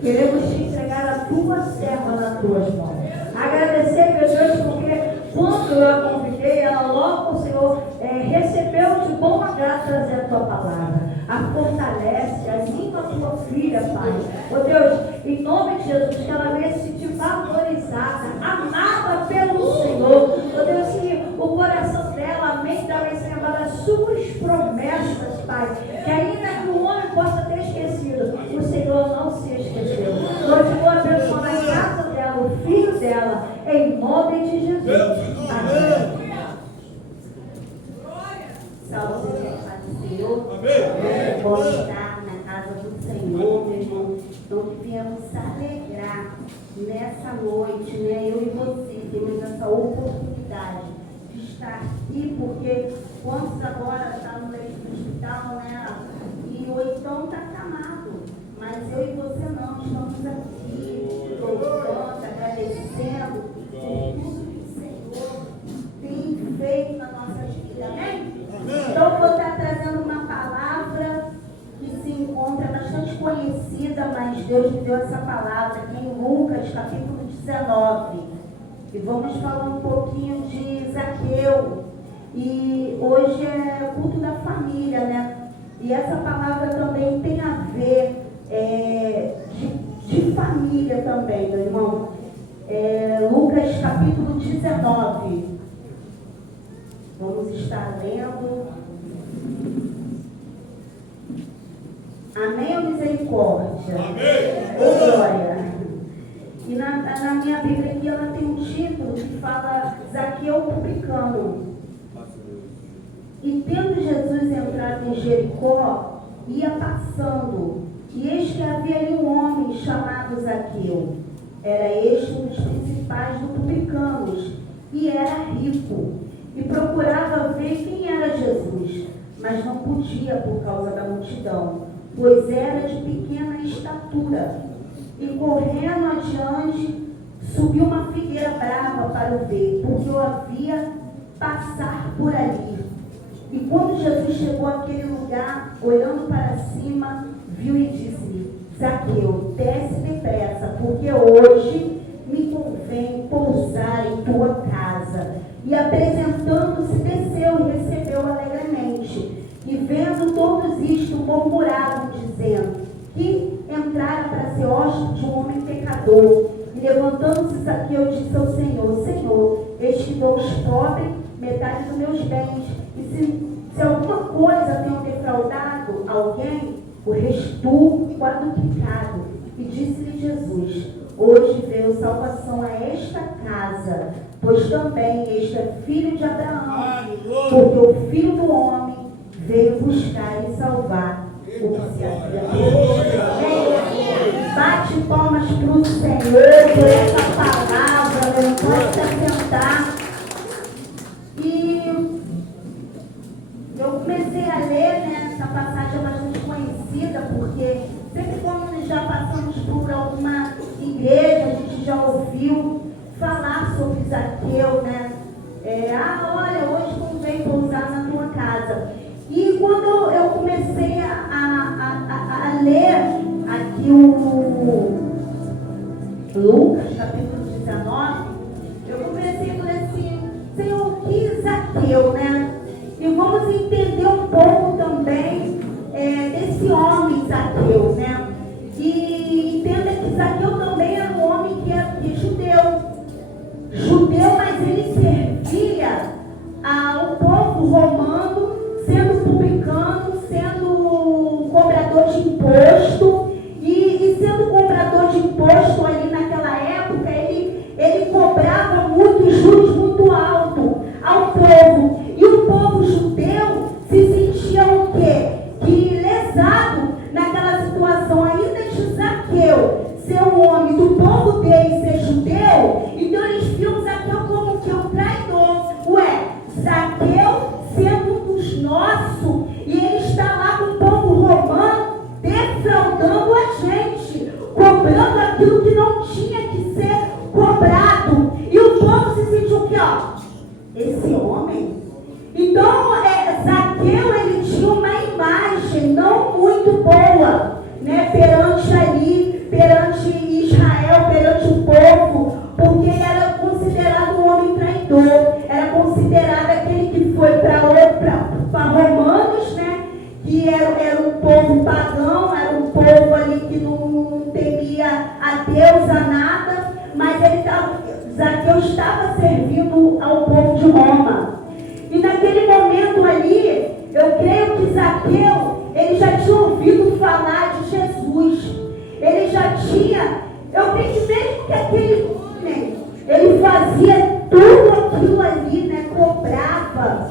Queremos te entregar a tua serva nas tuas mãos. Agradecer, meu Deus, porque quando eu a convidei, ela logo, o Senhor, recebeu de boa graça trazer a tua palavra. A fortalece, anima a tua filha, Pai. Oh Deus, em nome de Jesus, que ela venha se sentir valorizada, amada pelo Senhor. Oh Deus, que o coração dela, a mente dela vai ser amada as suas promessas, Pai. Que ainda que o homem possa ter esquecido, o Senhor não se esqueceu. Continua abençoando a casa dela, o filho dela, em nome de Jesus. Amém. Salve o Senhor. É bom estar na casa do Senhor, meu irmão. Então viemos se alegrar nessa noite, né? Eu e você temos essa oportunidade de estar aqui, porque quantos agora estão no leito do hospital, né? E o então está acamado. Mas eu e você não, estamos aqui, louvando, agradecendo por tudo que o Senhor tem feito na nossa vida. Amém? Então, eu vou estar trazendo uma palavra que se encontra bastante conhecida, mas Deus me deu essa palavra aqui em Lucas, capítulo 19. E vamos falar um pouquinho de Zaqueu. E hoje é culto da família, né? E essa palavra também tem a ver de família também, meu irmão. Lucas, capítulo 19. Vamos estar lendo. Amém ou misericórdia? Amém. Glória. E na minha Bíblia aqui ela tem um título que fala Zaqueu publicano. E tendo Jesus entrado em Jericó, ia passando, e eis que havia ali um homem chamado Zaqueu. Era este um dos principais dos publicanos, e era rico. E procurava ver quem era Jesus, mas não podia por causa da multidão, pois era de pequena estatura. E correndo adiante, subiu uma figueira brava para o ver, porque o havia passar por ali. E quando Jesus chegou àquele lugar, olhando para cima, viu e disse-lhe: Zaqueu, desce depressa, porque hoje me convém pousar em tua casa. E apresentando-se, desceu e recebeu alegremente. E vendo todos isto, murmuravam, dizendo que entrara para ser hóspede de um homem pecador. E levantando-se, Zaqueu disse ao Senhor: Senhor, eis que dou aos pobres metade dos meus bens. E se alguma coisa tenho defraudado alguém, o restituo quadruplicado. E disse-lhe Jesus: hoje veio salvação a esta casa, pois também este é filho de Abraão, porque o Filho do Homem veio buscar e salvar o que se havia perdido. Bate palmas para o Senhor por essa palavra, não pode se assentar. E eu comecei a ler, né, essa passagem é bastante conhecida, porque sempre quando já passamos por alguma igreja, a gente já ouviu falar sobre Zaqueu, né? Olha, hoje convém pousar na tua casa. E quando eu comecei a ler aqui o Lucas, capítulo 19, eu comecei a ler assim: Senhor, o que Zaqueu, né? E vamos entender um pouco também desse homem Zaqueu, né? E entenda que Zaqueu também era um homem que era judeu, mas ele servia ao povo romano, sendo publicano, sendo cobrador de imposto, e sendo cobrador de imposto ali naquela época, ele cobrava muitos juros muito alto ao povo, e o povo judeu se sentia o quê? Que lesado naquela situação, ainda de Zaqueu ser um homem do povo dele, ser judeu, então eles viam Zaqueu como que um traidor. Zaqueu sendo um dos nossos, e ele está lá com o povo romano, defraudando a gente, cobrando aquilo que não tinha que ser cobrado, e o povo se sentiu o quê? Esse homem. Então, Zaqueu, ele tinha uma imagem não muito boa, né, perante estava servindo ao povo de Roma. E naquele momento ali, eu creio que Zaqueu, ele já tinha ouvido falar de Jesus. Ele já tinha, eu creio que mesmo que aquele homem, ele fazia tudo aquilo ali, né, cobrava.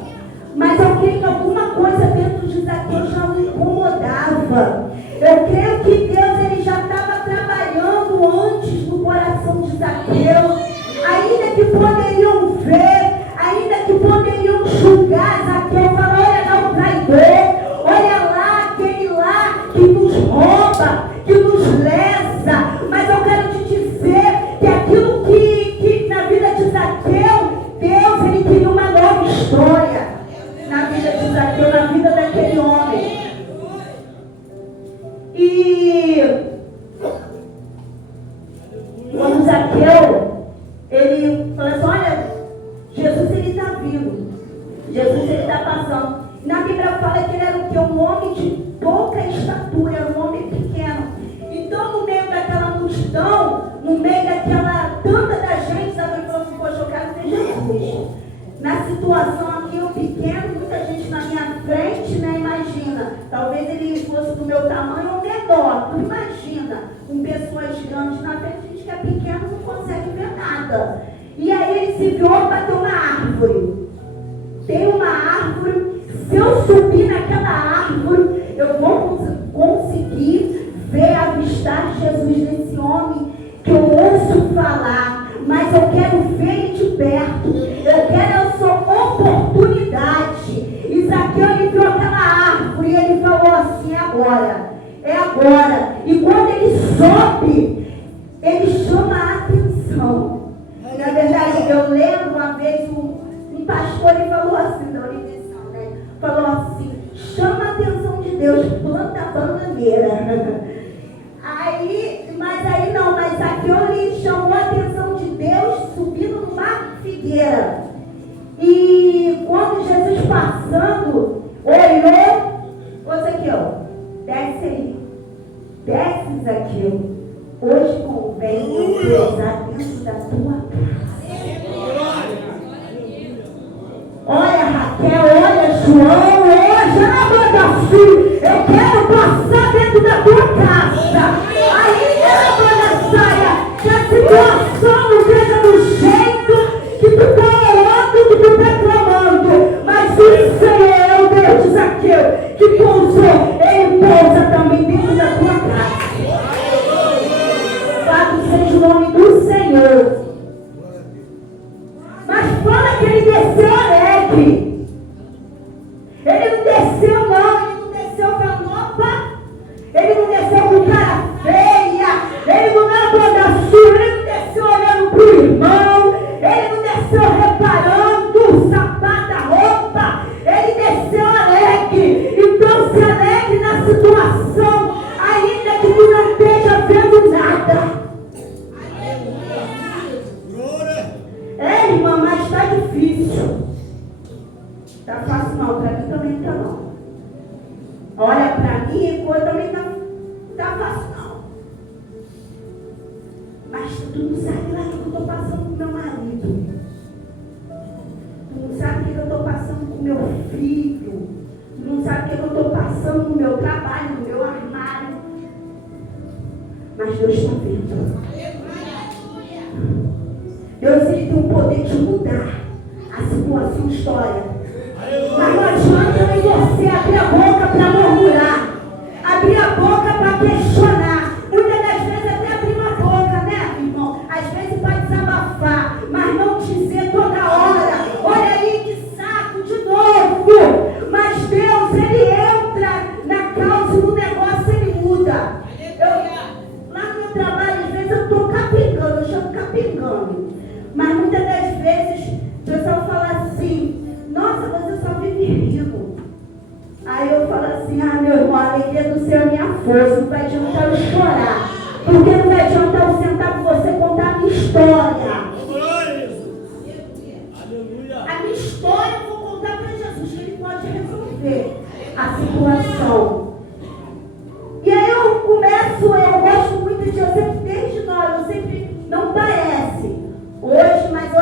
Mas eu creio que alguma coisa dentro de Zaqueu já o incomodava. Eu creio que Deus, ele já estava trabalhando antes no coração de Zaqueu. Ainda que poderiam ver, ainda que poderiam julgar Zaqueu, falar, olha lá o traidor, olha lá aquele lá que nos rouba, que nos lesa. Mas eu quero te dizer que aquilo que na vida de Zaqueu, Deus, ele queria uma nova história na vida de Zaqueu, na vida daquele homem. E quando Zaqueu, ele falou assim, olha, Jesus, ele está vindo, Jesus, ele está passando. Na Bíblia fala que ele era o quê? Um homem de pouca estatura, era um homem pequeno. Então, no meio daquela multidão, no meio daquela tanta da gente, Zaqueu falou assim, poxa, eu quero ver Jesus. Na situação aqui, eu pequeno, muita gente na minha frente, né? Imagina, talvez ele fosse do meu tamanho ou menor. Tu imagina, com pessoas grandes na frente, gente que é pequeno não consegue ver nada. E aí ele se viu, bateu na árvore. Tem uma árvore, se eu subir naquela árvore, eu vou conseguir ver, avistar Jesus nesse homem que eu ouço falar, mas eu quero ver ele de perto, eu quero a sua oportunidade. E Zaqueu, ele viu aquela árvore e ele falou assim, é agora. E quando ele sobe, ele chama a atenção. Na verdade, eu lembro uma vez um pastor, ele falou assim, na orientação, né? Falou assim, chama a atenção de Deus, planta a bananeira. Mas Zaqueu, ele chamou a atenção de Deus subindo numa figueira. E quando Jesus passando, olhou, ô Zaqueu, desce aí, desce Zaqueu, hoje convém eu pousar dentro da tua casa. Olha Raquel, olha João, hoje eu quero passar dentro da tua casa. Que a situação não seja do jeito que tu está orando, que tu está clamando, mas o Senhor, Deus de Zaqueu, que pousou, ele pousa também dentro da tua casa. Louvado seja o nome do Senhor. Mas fala que ele desceu alegre. Ele não desceu falando, opa, ele não desceu com cara feia, ele não ele não desceu olhando para o irmão, ele não desceu reparando o sapato, da roupa, ele desceu alegre. Então se alegre na situação, ainda que tu não esteja vendo nada. É, irmã, mas está difícil. Está fácil não, para mim também está não. Olha para mim, coisa também está fácil não. Mas tu não sabe lá o que eu estou passando com meu marido. Tu não sabe o que eu estou passando com meu filho. Tu não sabe o que eu estou passando no meu trabalho, no meu armário. Mas Deus está vendo. Deus, ele tem o poder de mudar a situação, a história. Mas não adianta eu e você abrir a boca para murmurar, abrir a boca para questionar. Muitas das vezes até abrir uma boca, né, irmão? Às vezes pode desabafar, mas não dizer toda hora, olha aí que saco de novo. Mas Deus, ele entra na causa e no negócio ele muda. Lá no meu trabalho, às vezes eu estou capengando, eu chamo capengando. Mas muitas das vezes o pessoal fala assim, nossa, você só vive rindo. Aí eu falo assim, meu irmão, a alegria do Senhor é minha força, não vai adiantar eu chorar. Porque não vai adiantar eu sentar com você e contar a minha história. A minha história eu vou contar para Jesus, que ele pode resolver a situação. E aí eu gosto muito de, eu sempre, desde nós, eu sempre, não parece hoje, mas eu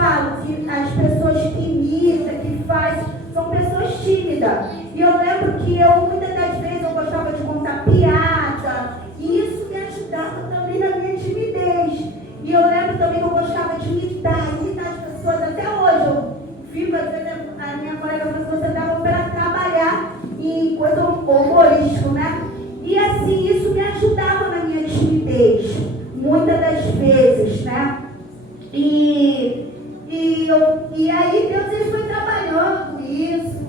falo que as pessoas que imitam, que fazem, são pessoas tímidas. E eu lembro que muitas das vezes, eu gostava de contar piada, e isso me ajudava também na minha timidez. E eu lembro também que eu gostava de imitar as pessoas. Até hoje eu fico, às vezes, a minha colega falou: você dava para trabalhar em coisa humorística, né? E assim, isso me ajudava na minha timidez, muitas das vezes, né? E aí Deus ele foi trabalhando isso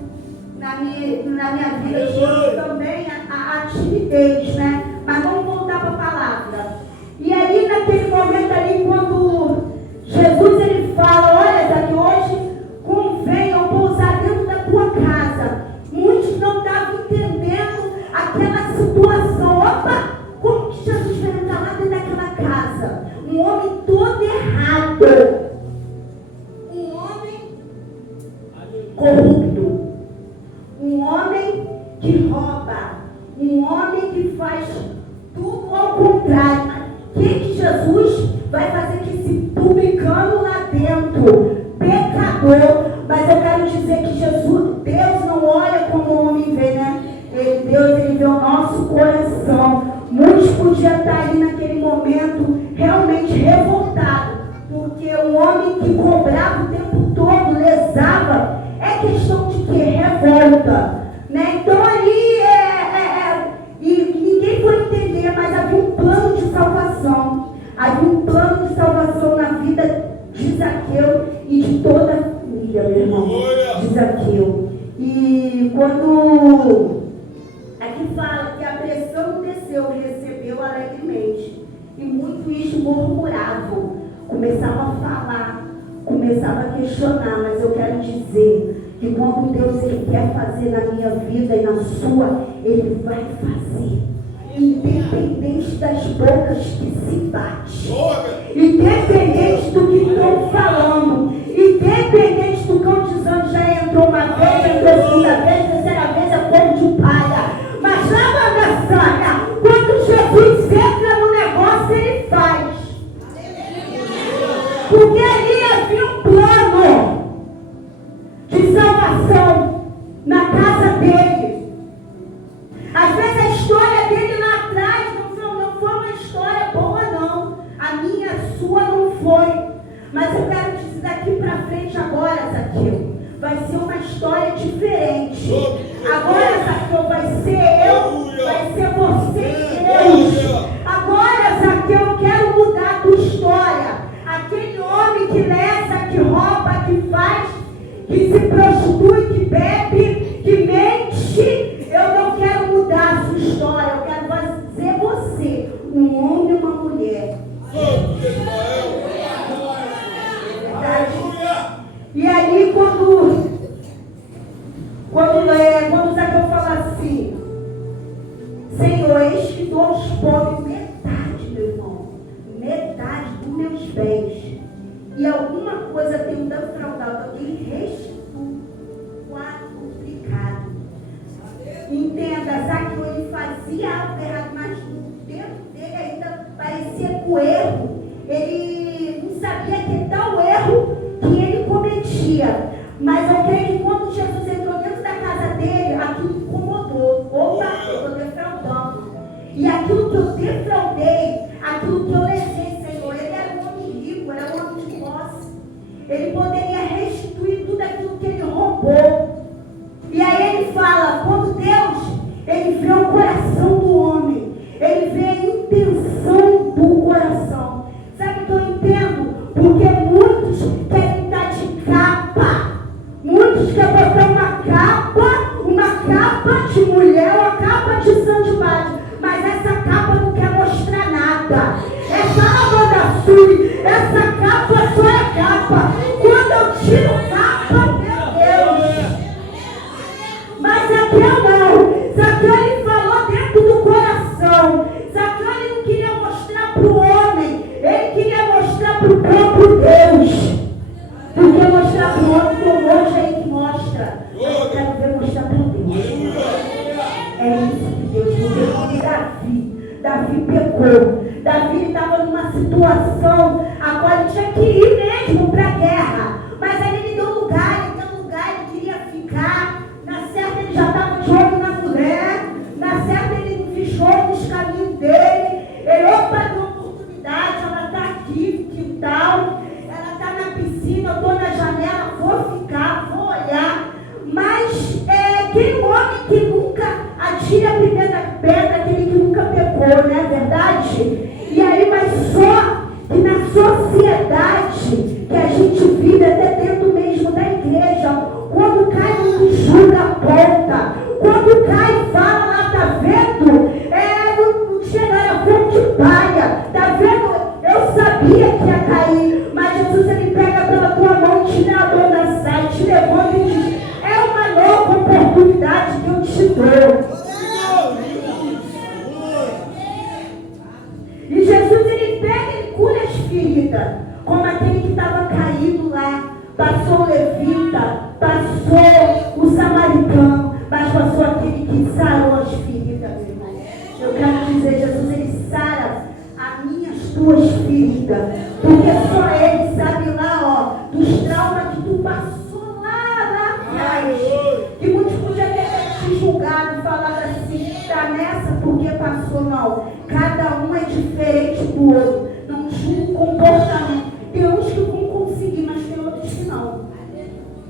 na minha vida, também a timidez, né? Mas vamos voltar para a palavra. E aí naquele momento ali, quando Jesus ele fala: olha, Zaqueu, hoje convém eu pousar dentro da tua casa. Muitos não estavam entendendo aquela situação. Opa, como que Jesus vai entrar lá dentro daquela casa? Um homem todo errado. Um homem corrupto. Um homem que rouba. Um homem que faz tudo ao contrário. O que Jesus vai fazer com esse publicano lá dentro? Pecador. Mas eu quero dizer que Deus não olha como o homem vê, né? Deus ele vê o nosso coração. Muitos podiam estar ali naquele momento realmente revoltados, porque o homem que cobrava o tempo todo, lesava, é questão de quê? Revolta, né? Então ali e ninguém foi entender, mas havia um plano de salvação. Havia um plano de salvação na vida de Zaqueu e de toda a família, meu irmão, de Zaqueu. E quando aqui fala que a pressão desceu, recebeu alegremente. E muitos murmuravam, começavam a falar, começavam a questionar. Mas eu quero dizer que quando Deus ele quer fazer na minha vida e na sua, Ele vai fazer. Independente das bocas que se batem, independente do que estão falando, independente do cão de Zan já entrou uma vez, entrou segunda vez, terceira vez, é fogo de palha. Mas lá na Sânia, quando Jesus entra no negócio, ele faz. Porque ali havia um plano de salvação na casa dele. Às vezes a história dele lá atrás não foi uma história boa, não. A minha, a sua não foi. Mas eu quero dizer daqui pra frente agora, Zaqueu, vai ser uma história diferente. Agora, Zaqueu, vai ser eu, vai ser você e Deus. Agora, Zaqueu, eu quero mudar a tua história. Aquele homem que lesa, que rouba, que faz, que se prostitui, que bebe, que mente, eu não quero mudar a sua história. Eu quero fazer você um homem e uma mulher. E aí quando Zaqueu fala assim: Senhor, eis que dou aos pobres metade, meu irmão, metade dos meus bens, e alguma coisa tenho defraudado, alguém restitui quadruplicado. Entenda, Zaqueu ele fazia algo errado, mas dentro dele ainda parecia com erro. Ele não sabia que tal erro que ele cometia. Mas eu creio que quando Jesus entrou dentro da casa dele, aquilo incomodou. Opa, eu estou defraudando. E aquilo que eu defraudei, aquilo que eu lesei, Senhor, ele era um homem rico, era um homem de posse. Ele poderia restituir tudo aquilo que ele roubou. E aí ele fala, quando Deus, ele vê o coração do homem, ele vê a intenção do coração. Sabe o que eu entendo? Porque muitos querem estar de capa. Muitos querem botar uma capa de mulher, uma capa de santidade. Mas essa capa não quer mostrar nada. Essa lavanda-sui, essa capa só é capa. Quando eu tiro capa, meu Deus. Mas Zaqueu não. Zaqueu ele falou dentro do coração. Zaqueu ele não queria mostrar para o homem. Ele queria mostrar para o próprio Deus. Porque mostrar para o homem, tem um monte aí que mostra. Mas eu quero ver mostrar para Deus. É isso que Deus viu. Porque Davi pecou. Davi estava numa situação a qual ele tinha que ir mesmo para a guerra. dele. Ele, opa, deu oportunidade, ela está aqui no quintal, ela está na piscina, eu estou na janela, vou ficar, vou olhar. Mas quem homem que nunca atira a primeira pedra, aquele que nunca pecou, não é verdade? E aí, mas só que na sociedade que a gente vive, até dentro mesmo da igreja, quando cai um julga a ponta, quando cai e fala lá, tá vendo? Não chega, era fogo de palha, tá vendo? Eu sabia que ia cair, mas Jesus, ele pega pela tua mão, tira a banda, sai, te levanta e diz, é uma nova oportunidade que eu te dou. E Jesus, ele pega e cura as feridas, como aquele que estava caído lá, passou o levita, passou o samaritano, mas passou aquele que sarou as feridas, meu irmão. Eu quero dizer, Jesus, ele sara as minhas, tuas feridas, porque só ele sabe lá, ó, dos traumas que tu passou lá atrás, que muitos podiam ter te julgado, falado assim, tá nessa porque passou, não. Cada um é diferente do outro, não julga o comportamento. Tem uns que vão conseguir, mas tem outros que não.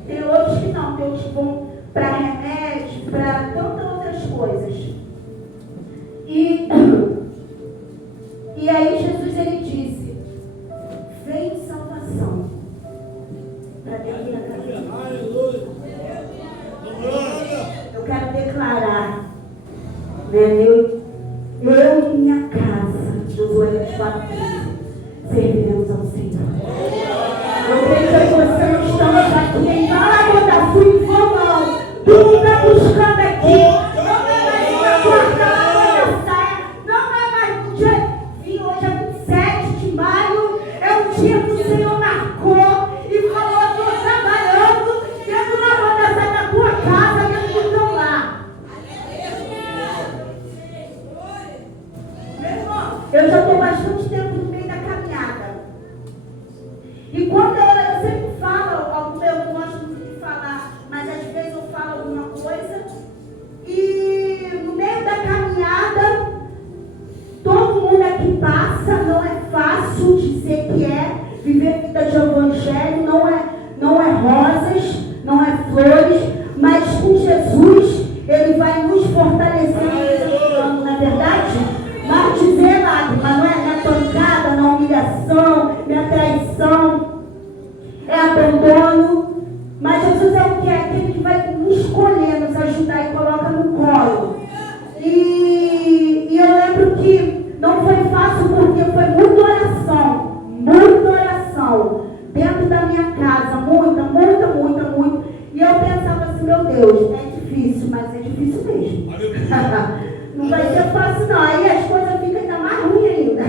Tem outros que não, tem outros que vão para remédio, para tantas outras coisas. E aí Jesus, ele disse, veio salvação para dentro da casa. Eu quero declarar, né, eu e minha casa, Josué 4:15, serviremos ao Senhor. Eu creio que você não estamos aqui em Malagodaçu e Romão. Tu está buscando aqui. Não é mais uma quarta saia. Não é mais um dia. Vim hoje é 27 de maio. É um dia que o Senhor marcou e falou: estou trabalhando dentro da banda da tua casa, dentro do teu lar. Meu irmão, eu já estou bastante tempo no meio da caminhada. E quando eu sempre falo, eu gosto muito de falar, mas às vezes eu falo alguma coisa, e no meio da caminhada, todo mundo aqui passa, não é fácil dizer que é, viver vida de evangelho, não é rosas, não é flores, mas com Jesus, ele vai nos fortalecendo, não é verdade? Mas dizer lágrima, não é pancada, não é humilhação, não é traição, é abandono, mas Jesus é o que? É aquele que vai nos escolher, nos ajudar e coloca no colo. E eu lembro que não foi fácil porque foi muita oração dentro da minha casa, muita. E eu pensava assim, meu Deus, é difícil, mas é difícil mesmo. Não vai ser fácil não, aí as coisas ficam ainda mais ruins ainda.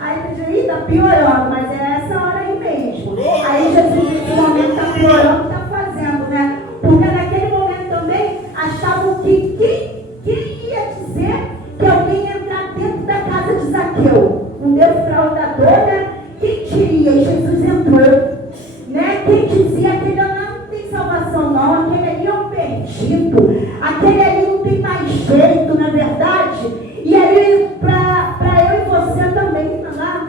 Aí está piorando, mas é essa hora aí mesmo. Aí Jesus nesse momento está piorando, está fazendo, né? Porque naquele momento também achavam que quem ia dizer que alguém ia entrar dentro da casa de Zaqueu? Um defraudador, né? Quem diria? Jesus entrou. Né? Quem dizia aquele lá não tem salvação não, aquele ali é um perdido, aquele ali não tem mais jeito, na verdade. E aí, para eu e você também, lá,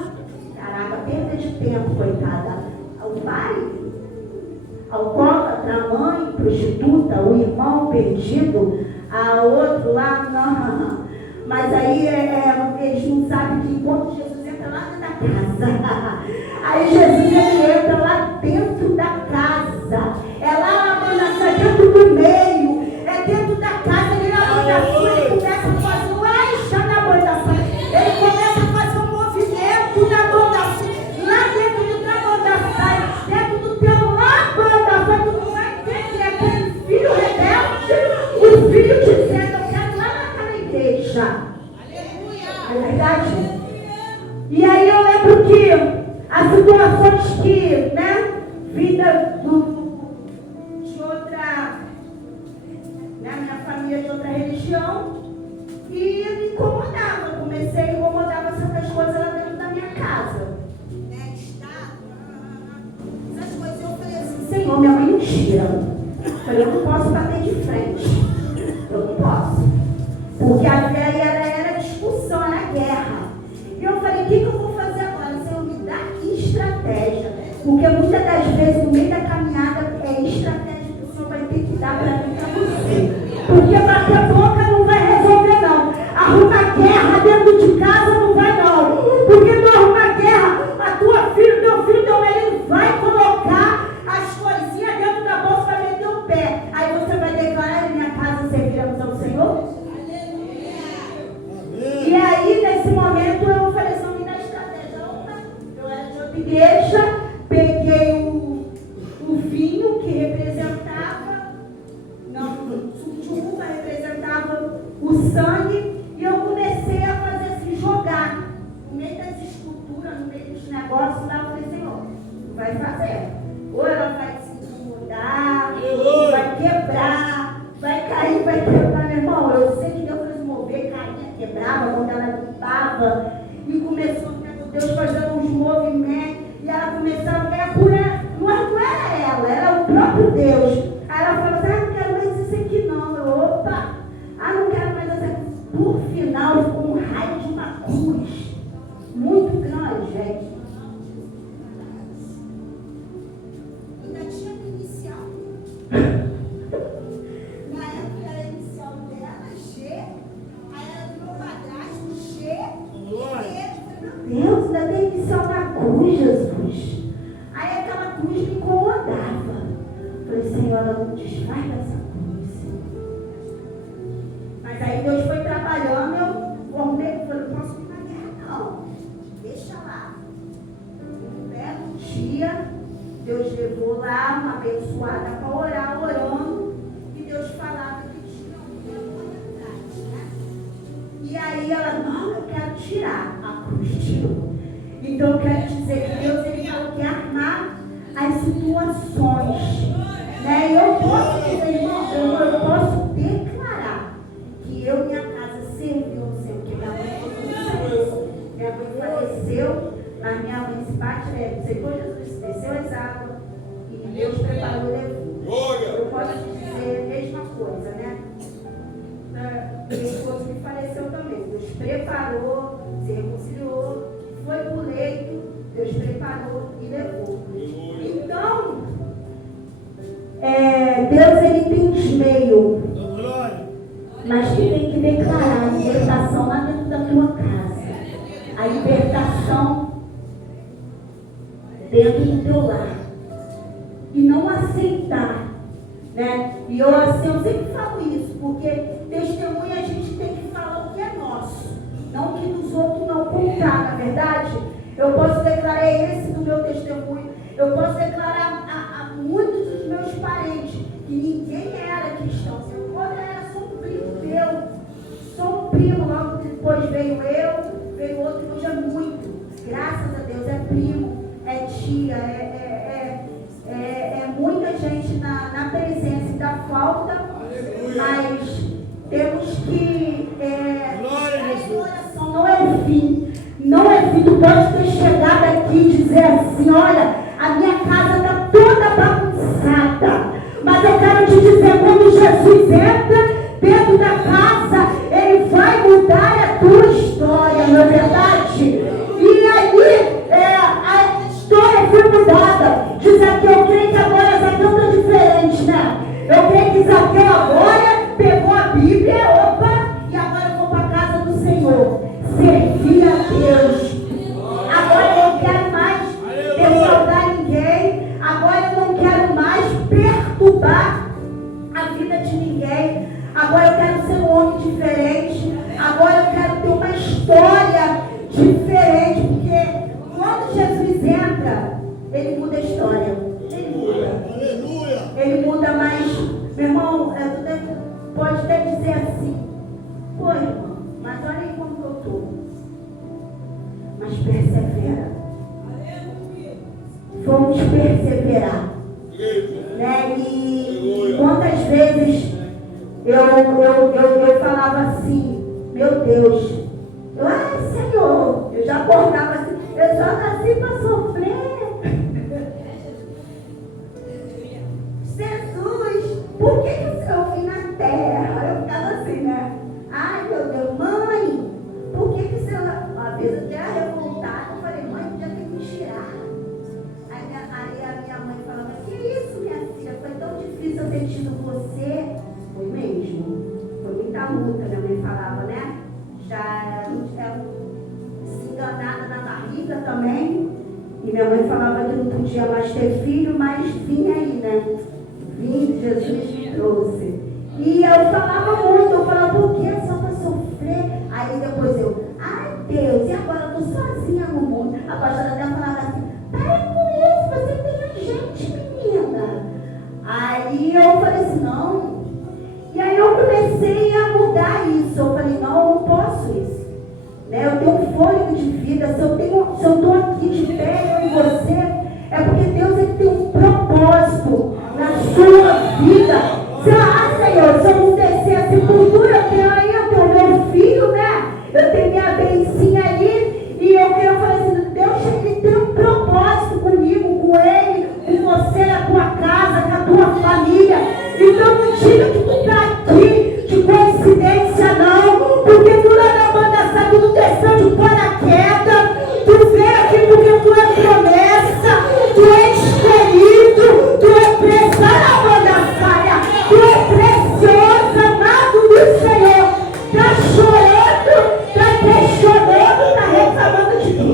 caraca, perda de tempo, coitada. O pai, alcoólatra, a mãe, prostituta, o irmão perdido, a outro lá, não. Mas aí eles não sabem que enquanto Jesus entra lá dentro da casa, aí Jesus ele entra lá dentro da casa, é lá na banda, dentro do meio, é dentro da casa, ele na banda sua, ele começa a fazer na banda sua, ele começa a fazer um movimento na banda sua, lá dentro da banda sua, dentro do teu lá banda sua, tu não vai entender aquele filho rebelde, o filho dizendo, eu quero lá naquela igreja. É verdade? E aí eu lembro que as situações que, né, vida de outra, né, minha família de outra religião, e me incomodava. Eu comecei a incomodar certas coisas lá dentro da minha casa. Né, essas coisas eu falei assim, Senhor, minha mãe não tira. Eu falei, eu não posso bater de frente. Eu não posso. Porque a velha era discussão, era de casa não vai não. Porque tu arruma guerra, a tua filha, teu filho, teu marido vai colocar as coisinhas dentro da bolsa, vai meter o pé. Aí você vai declarar: minha casa serviremos ao Senhor? E aí, nesse momento, eu falei assim: me dá estratégia. Eu era de outra igreja, peguei o vinho que representava, não, suco de uva representava o sangue, e eu comecei a fazer assim, jogar no meio das esculturas, no meio dos negócios lá. Eu falei: Senhor, vai fazer. Ou ela vai se incomodar, vai quebrar, vai cair, vai quebrar. Meu irmão, eu sei que Deus vai se mover, caía, quebrava, quando ela limpava, e começou, Deus fazendo uns movimentos, e ela começava a ver cura. Não era ela, era o próprio Deus. Aí ela falou assim: não quero mais isso aqui não. Eu, opa, não quero mais isso aqui. Por final, ficou um raio de uma cruz muito grande, gente. Ainda tinha o inicial. Na época era a inicial dela, G. Aí era do meu padrasto, G. Meu Deus, ainda tem inicial na cruz, Jesus. Aí aquela cruz me incomodava. Falei: Senhora, não desfaz dessa cruz. Mas aí Deus foi trabalhando, eu formei, falei: não posso ir na guerra não. Deixa lá. Um belo dia, Deus levou lá uma abençoada para orar, orando, e Deus falava que tinha uma atrás, né? E aí ela: não, eu quero tirar. A cruz tirou. Então eu quero dizer que Deus, ele falou que armar as situações, né? E eu posso dizer, irmão, eu posso declarar que eu e minha casa serviu ao Senhor, porque minha mãe foi. Minha mãe faleceu, mas minha mãe se bate, Senhor Jesus desceu as águas e Deus preparou e levou. Eu posso dizer a mesma coisa, né? Minha esposa que faleceu também. Deus preparou, se reconciliou, foi para o leito, Deus preparou e levou. Então, Deus, ele tem os meios, mas tu tem que declarar a libertação lá dentro da tua casa, a libertação dentro do teu lar, e não aceitar, né? E eu sempre falo isso, porque testemunha a gente tem que falar o que é nosso, não o que dos outros não contar. Na verdade, eu posso declarar esse do meu testemunho, eu posso declarar a muitos dos meus parentes que ninguém era cristão. Eu era só um primo meu, só um primo, logo depois veio outro, e hoje é muito, graças a Deus, é primo, é tia, é muita gente na presença, e da falta. Aleluia. Mas temos que a oração não é o fim. Não é fim. Tu pode ter chegado aqui e dizer assim: olha, a minha casa está toda bagunçada. Mas eu quero te dizer, quando Jesus entra dentro da casa, ele vai mudar a tua história, não é verdade? E aí, a história foi mudada. Diz aqui, eu creio que agora Zaqueu está diferente, né? Eu creio que Zaqueu agora pegou a Bíblia, e agora eu vou para a casa do Senhor, servir a Deus. Agora eu não quero mais defraudar ninguém. Agora eu não quero mais perturbar a vida de ninguém. Agora eu quero ser um homem diferente. Agora eu quero ter uma história diferente. Porque quando Jesus entra, ele muda a história. Ele muda. Ele muda mais. Meu irmão, tu pode até dizer assim: pô, irmão, mas olha aí como eu estou. Mas persevera. Vamos perseverar. Né? E quantas vezes eu falava assim: meu Deus, Senhor, eu já acordava assim, eu só nasci para sofrer. Jesus, por que eu vim na terra? Eu ficava assim, né? Ai, meu Deus, mãe, por que o Senhor... Uma vez eu até revoltada, eu falei: mãe, podia ter me tirado. Aí a minha mãe falava: que isso, minha filha? Foi tão difícil eu ter tido você. Foi mesmo. Foi muita luta, minha mãe falava, né? Já minha mãe falava que não podia mais ter filho, mas vinha aí, né? Vim, Jesus me trouxe. E eu falava muito, eu falava, por que só para sofrer? Aí depois eu, ai Deus, e agora eu estou sozinha no mundo. A pastora até falava assim, para com isso, você tem a gente, menina. Aí eu falei assim, não. E aí eu comecei a mudar isso. Eu falei, não, eu não posso isso. Né? Eu tenho um fôlego de vida. Se eu estou aqui de pé com você, é porque Deus ele tem um propósito na sua vida. Senhor, se eu não descer a sepultura, eu tenho meu filho, né? Eu tenho minha bencinha ali. E eu quero falar assim, Deus ele tem um propósito comigo, com ele, com você, na tua casa, com a tua família. Então não diga que tu está aqui de coincidência, não. Porque tu lá na banda sabe, tu desceu de paraquedas. Tu veio aqui porque tu é promessa, tu é escolhido, tu é pressa na banda saia, tu é preciosa, amado do Senhor. Está chorando, está questionando, está reclamando de ti.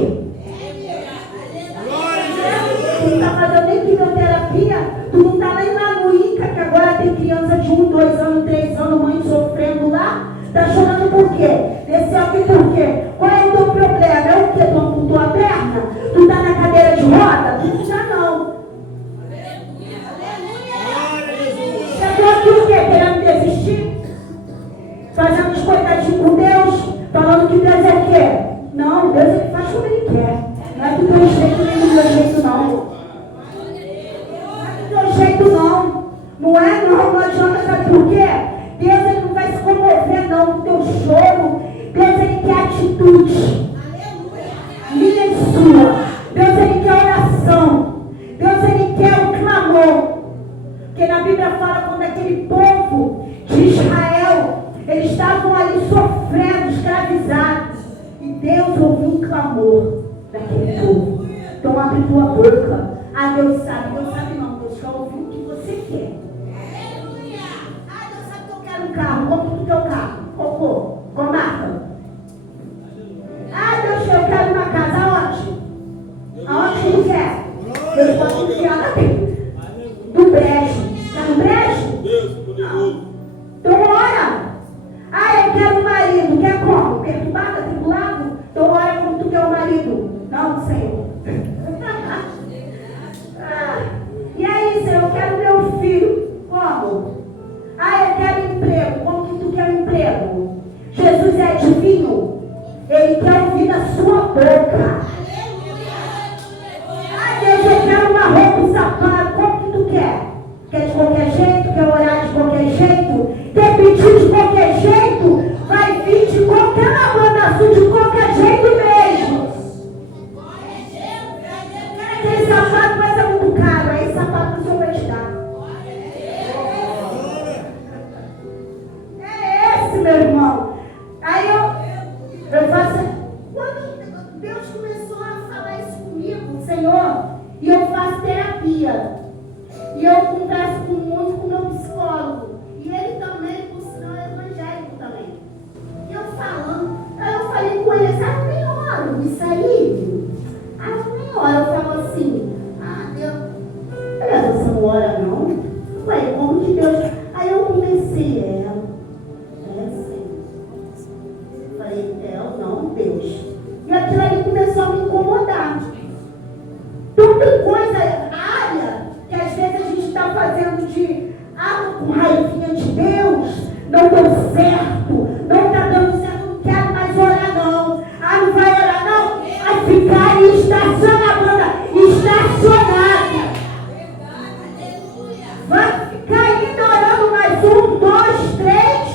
Tu está fazendo nem quimioterapia, tu não está nem lá no INCA, que agora tem criança de 1, 2 anos, 3 anos, mãe sofrendo lá. Está chorando por quê? Desceu aqui por quê? Qual é o teu problema? É o quê? Tu amputou a perna? Tu está na cadeira de roda? Tu não está não. Chegou aqui o quê? Querendo desistir? Fazendo os coitadinhos com Deus? Falando que Deus é o quê? Não, Deus ele faz como ele quer. Não é do teu jeito nem do meu jeito não. Não é do teu jeito não. Não é não, não adianta, sabe por quê? Deus ele não vai se comover não com o teu choro. Deus ele quer atitude. Minha e sua. Deus ele quer oração. Deus ele quer o clamor. Porque na Bíblia fala quando aquele povo de Israel, eles estavam ali sofrendo, escravizados. E Deus ouviu um clamor daquele povo. Então abre tua boca. Ah, Deus sabe não. Deus quer ouvir o que você quer. Ah, Deus sabe que eu quero um carro. Como que tu quer um carro? Qual cor? Qual marca? Ah, Deus, eu quero uma casa. Aonde? Aonde tu quer? Deus pode enfiar na do brejo. Quer um brejo? Então ora. Ah, eu quero um marido. Quer como? Perturbado, atribulado? Então ora como tu quer um marido. Não, Senhor. E aí, Senhor, eu quero meu filho. Como? Ah, eu quero emprego. Como que tu quer um emprego? Jesus é divino. Ele quer ouvir da sua boca. Ah, Deus, eu quero uma roupa, um sapato. Como que tu quer? Quer de qualquer jeito? Quer orar de qualquer jeito? Quer pedir de qualquer jeito? Vai vir de qualquer lavanda azul, de qualquer jeito mesmo. Quer aquele sapato, mas é muito caro. Aí sapato o Senhor vai te dar. É esse, meu irmão. Aí eu faço. Quando Deus começou a falar isso comigo, Senhor, e eu faço terapia. E eu converso muito com o meu psicólogo. E ele também, por sinal, é evangélico também. E eu falando, aí eu falei com ele, sabe, nem oro isso aí? Ah, eu nem oro. Eu falo assim, ah, Deus, você não ora não? Ué, como que Deus... Aí eu comecei, assim. Falei, não, Deus. E aquilo ali começou a me incomodar. Então tem coisa, área, que às vezes a gente está fazendo de com raivinha de Deus, não deu certo, não está dando certo, não quero mais orar não. Ah, não vai orar não? Vai ficar aí estacionada. Vai ficar ainda orando mais 1, 2, 3,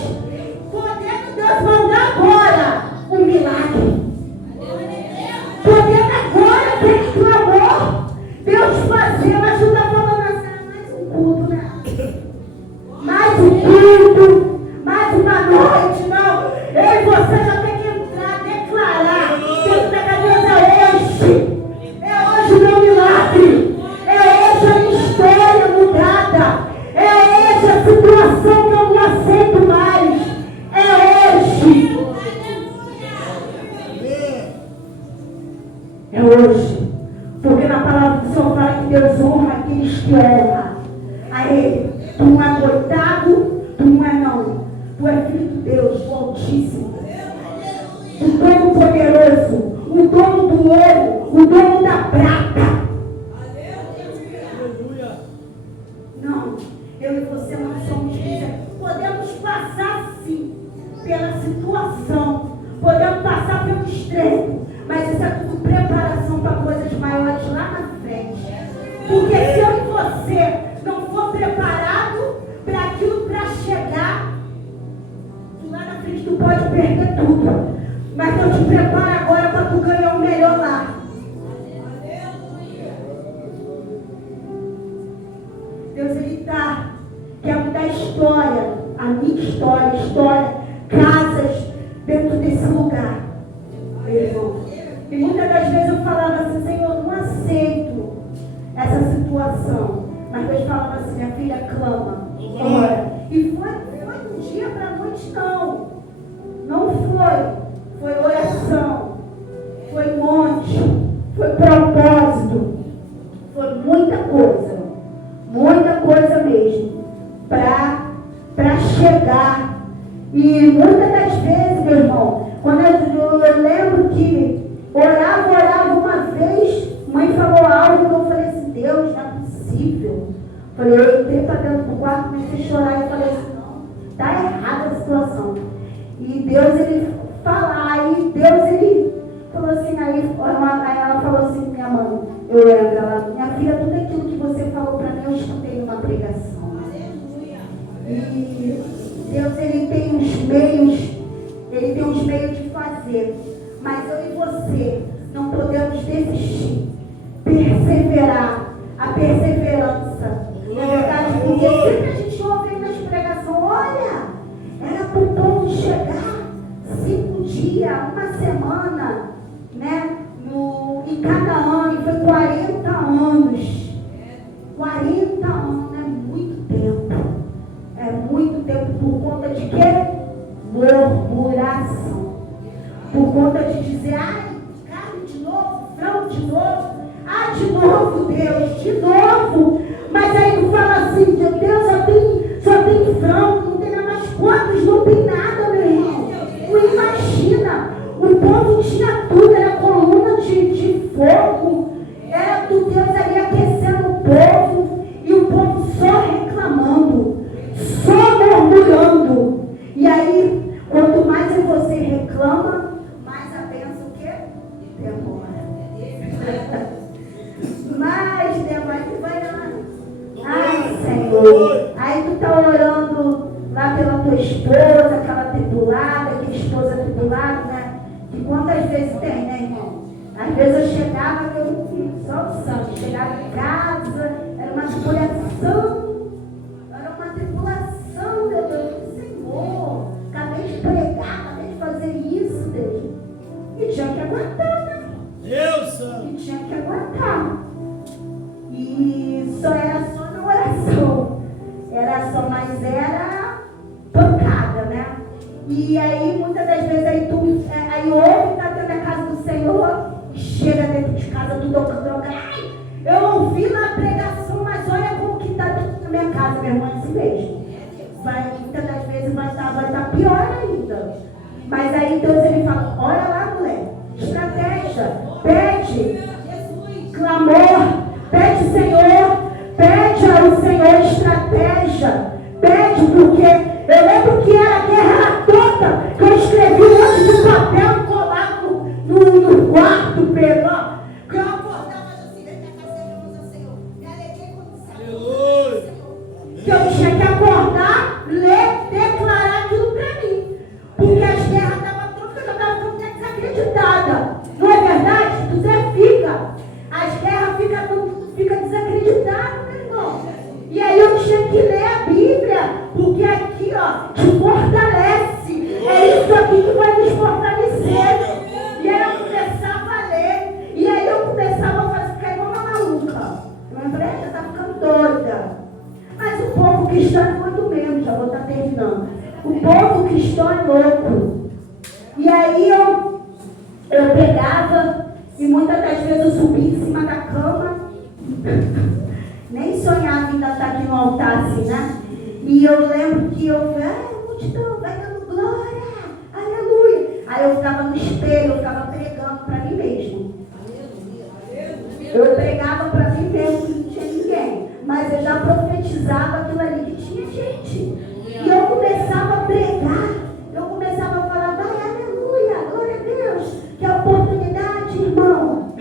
podendo Deus mandar agora um milagre. Podendo agora ter clamor, Deus fazer, mas tu está falando assim, mais um culto, né? Mais um culto, mais uma noite, não. Eu e você já tem que entrar, declarar. Deus pega Deus é hoje. É hoje o meu milagre. É hoje a minha história mudada. É hoje a situação que eu não aceito mais. É hoje. É hoje. Porque na palavra do Senhor fala que Deus honra aqueles que honram a Ele. Tu não é coitado, tu não é não. Tu é filho de Deus, o Altíssimo. O Todo-Poderoso, o dono do ouro, o dono da prata. Não, eu e você não somos miseráveis. Podemos passar sim pela situação, podemos passar pelo estreito, mas isso é tudo preparação para coisas maiores lá na frente. Porque se eu e você não for preparado para aquilo para chegar, tu lá na frente tu pode perder tudo. Mas eu te preparo agora para tu ganhar o melhor lá. Deus, Ele quer mudar a história, a minha história, casas dentro desse lugar. Meu irmão. E muitas das vezes eu falava assim, Senhor, não aceito essa situação. Mas Deus falava assim, minha filha, clama, ora. E foi de um dia para a noite, não. Não foi. Foi oração, foi monte, foi propósito, foi muita coisa mesmo, para chegar. E muitas das vezes, meu irmão, quando eu lembro que orava uma vez, mãe falou algo, eu falei assim, Deus, não é possível. Falei, eu entrei para dentro do quarto, comecei a chorar e falei assim, não, está errada a situação. E Deus, Ele aí Deus, Ele falou assim, aí ela falou assim, minha mãe, eu lembro, ela, minha filha, tudo aquilo que você falou para mim, eu escutei numa pregação. E Deus, Ele tem uns meios de fazer, mas eu e você não podemos desistir, perseverar, a perseverança, na verdade, porque sempre a gente ouve aí nas pregações, olha, era para o povo chegar 5 dias, uma semana, né, em cada ano, e foi 40 anos. 40 anos é muito tempo. É muito tempo por conta de quê? Murmuração. Por conta de dizer, ai, carne de novo, frango de novo, de novo, Deus, de novo. Mas aí tu fala assim, Deus, só tem frango, não tem nada mais. Quantos não tem nada, meu irmão? Imagina, o povo tinha tudo, era coluna de fogo, era do Deus ali aquecendo o povo, e o povo só reclamando, só murmurando. E aí, quanto mais você reclama, mais a bênção o quê? Demora. Mais demora que vai lá. Ai, Senhor, aí tu tá orando lá pela tua esposa, aquela tribulada, aquela esposa tribulada, né? Que quantas vezes tem, né, irmão? Às vezes eu chegava, só o santo, chegava em casa, era uma tribulação, meu Deus, Senhor, acabei de pregar, acabei de fazer isso, Deus. E tinha que aguentar, né? E tinha que aguentar. E só era só na oração. Era só, mas era pancada, né? E aí, muitas das vezes, aí ouve, tá dentro da casa do Senhor, chega dentro de casa, tudo tocando. Ai, eu ouvi na pregação, mas olha como que tá dentro da minha casa, minha irmã, assim mesmo. Muitas das vezes vai estar pior ainda. Mas aí Deus, Ele fala, olha lá, mulher, estratégia, pede, clamor, pede, Senhor, pede ao Senhor estratégia, pede, porque eu lembro que a guerra era toda, que eu escrevi um monte de papel e colava no quarto, Pedro, ó, que eu acordava assim, dentro da casa da minha Senhor, me alegrei quando saiu, que eu tinha que acordar, ler, declarar aquilo para mim, porque as guerras estavam todas, eu estava ficando desacreditada, não é verdade? Você fica, as guerras fica desacreditado, meu irmão, e aí eu tinha que ler a Bíblia, porque aqui, ó, te fortalece, é isso aqui que vai nos fortalecer. E aí eu começava a ler, e aí eu começava a ficar igual uma maluca. Lembrei? Já tá ficando doida. Mas o povo cristão é muito mesmo, já vou estar terminando. O povo cristão é louco. E aí eu pegava, E muitas das vezes eu subi em cima da cama, nem sonhava ainda estar aqui no altar assim, né? E eu lembro que eu falei, multidão, vai dando glória, aleluia. Aí eu ficava no espelho, eu ficava pregando para mim mesmo. Eu pregava para mim mesmo que não tinha ninguém, mas eu já profetizava aquilo ali que tinha gente. E eu começava a pregar, eu começava a falar, vai, aleluia, glória a Deus, que oportunidade, irmão.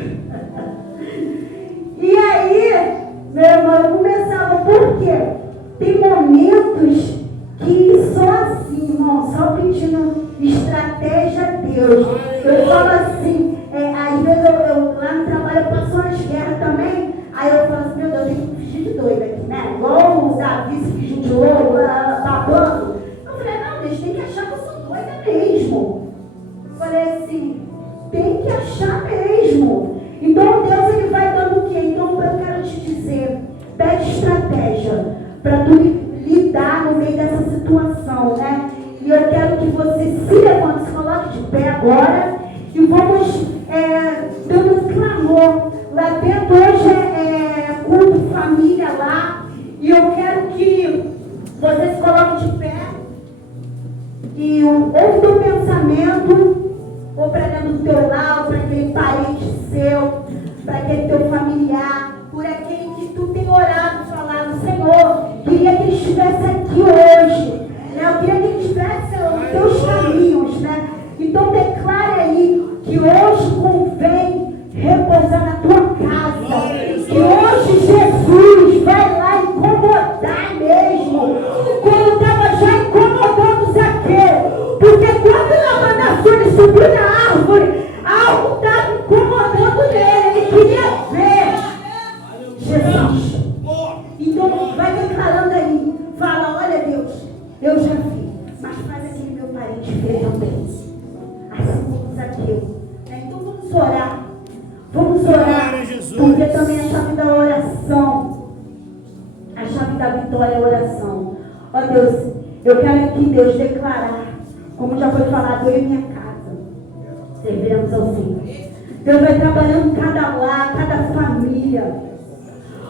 E aí, meu irmão, eu começava, por quê? Tem momentos que só assim, irmão, só pedindo estratégia a Deus. Eu falo assim, às vezes eu lá no trabalho eu passo umas guerras também, aí eu falo assim, meu Deus, eu tenho que fingir de doida aqui, né? Igual o Davi se fingiu de louco, babando. Eu falei, não, Deus, tem que achar que eu sou doida mesmo. Eu falei assim, tem que achar mesmo. Então Deus, ele vai dando o quê? Então eu quero te dizer, pede estratégia para tu lidar no meio dessa situação, né? E eu quero que você se levante, se coloque de pé agora e vamos dando um clamor. Lá dentro hoje é culto família lá e eu quero que você se coloque de pé e ouve o teu pensamento ou para dentro do teu lar, para aquele parente seu, para aquele teu familiar, por aquele que tu tem orado, falado, Senhor, queria que ele estivesse aqui hoje, né? Eu queria que ele estivesse nos teus caminhos, né? Então declare aí que hoje convém repousar na tua casa, que hoje Jesus vai lá incomodar mesmo, como estava já incomodando Zaqueu, porque quando ele subiu na árvore, algo estava incomodando ele, ele queria ver Jesus. Então vai declarando aí, fala, olha Deus, eu já vi, mas faz aquele meu parente ver também, assim como Zaqueu. Então vamos orar, porque também a chave da oração, a chave da vitória é a oração. Ó Deus, eu quero aqui, Deus, declarar, como já foi falado, eu e minha casa serviremos ao Senhor. Deus vai trabalhando em cada lar, cada família.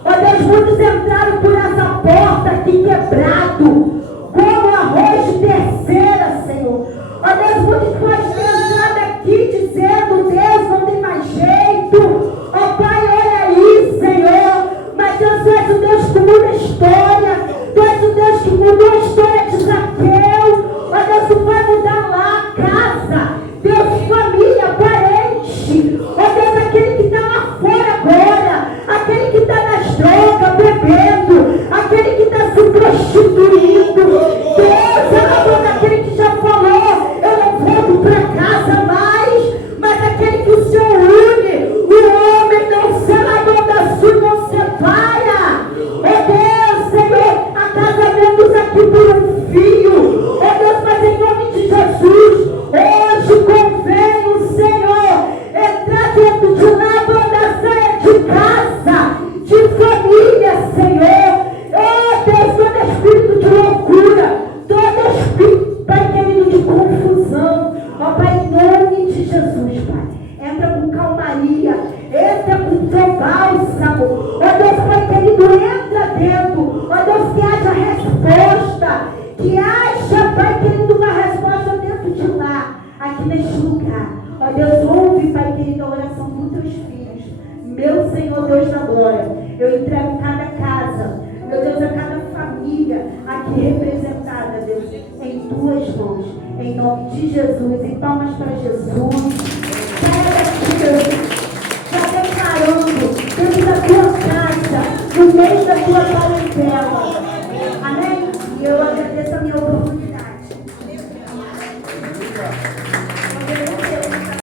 Ó Deus, muitos entraram por essa porta aqui quebrado, como arroz de terceira, Senhor. Ó Deus, muitos podem ter entrado aqui dizendo, Deus, não tem mais jeito. Ó Pai, olha aí, Senhor. Mas Deus, Tu és o Deus que muda a história. Tu és o Deus que mudou a história de Zaqueu. Ó Deus, Tu vai mudar lá a casa. Deus, família, parente. Ó Deus, aquele que está lá fora agora. Aquele que está nas drogas, bebendo. Aquele que está se prostituindo. Deus, ela aquele que já falou, eu não volto para casa mais. Mas aquele que o Senhor une, o homem não se lamenta, não separa. Ó Deus, Senhor, a casamentos aqui por um fio. Ó Deus, mas em nome de Jesus, hoje convém o Senhor entrar dentro de uma banda saia de casa, de família, Senhor. Ó Deus, todo espírito de loucura, todo espírito, Pai querido, de confusão, ó Pai, em nome de Jesus, Pai, entra com calmaria, entra com teu bálsamo, ó Deus, Pai querido, entra dentro, ó Deus, que haja resposta, que haja, Pai querido, uma resposta dentro de lá, aqui neste lugar. Ó Deus, ouve, Pai querido, a oração dos teus filhos. Meu Senhor, Deus da glória, eu entrego cada casa, meu Deus, a cada família aqui representada, Deus, em tuas mãos, em nome de Jesus, em palmas para Jesus. Pai, Deus, já declarando dentro da tua casa, no meio da tua parentela,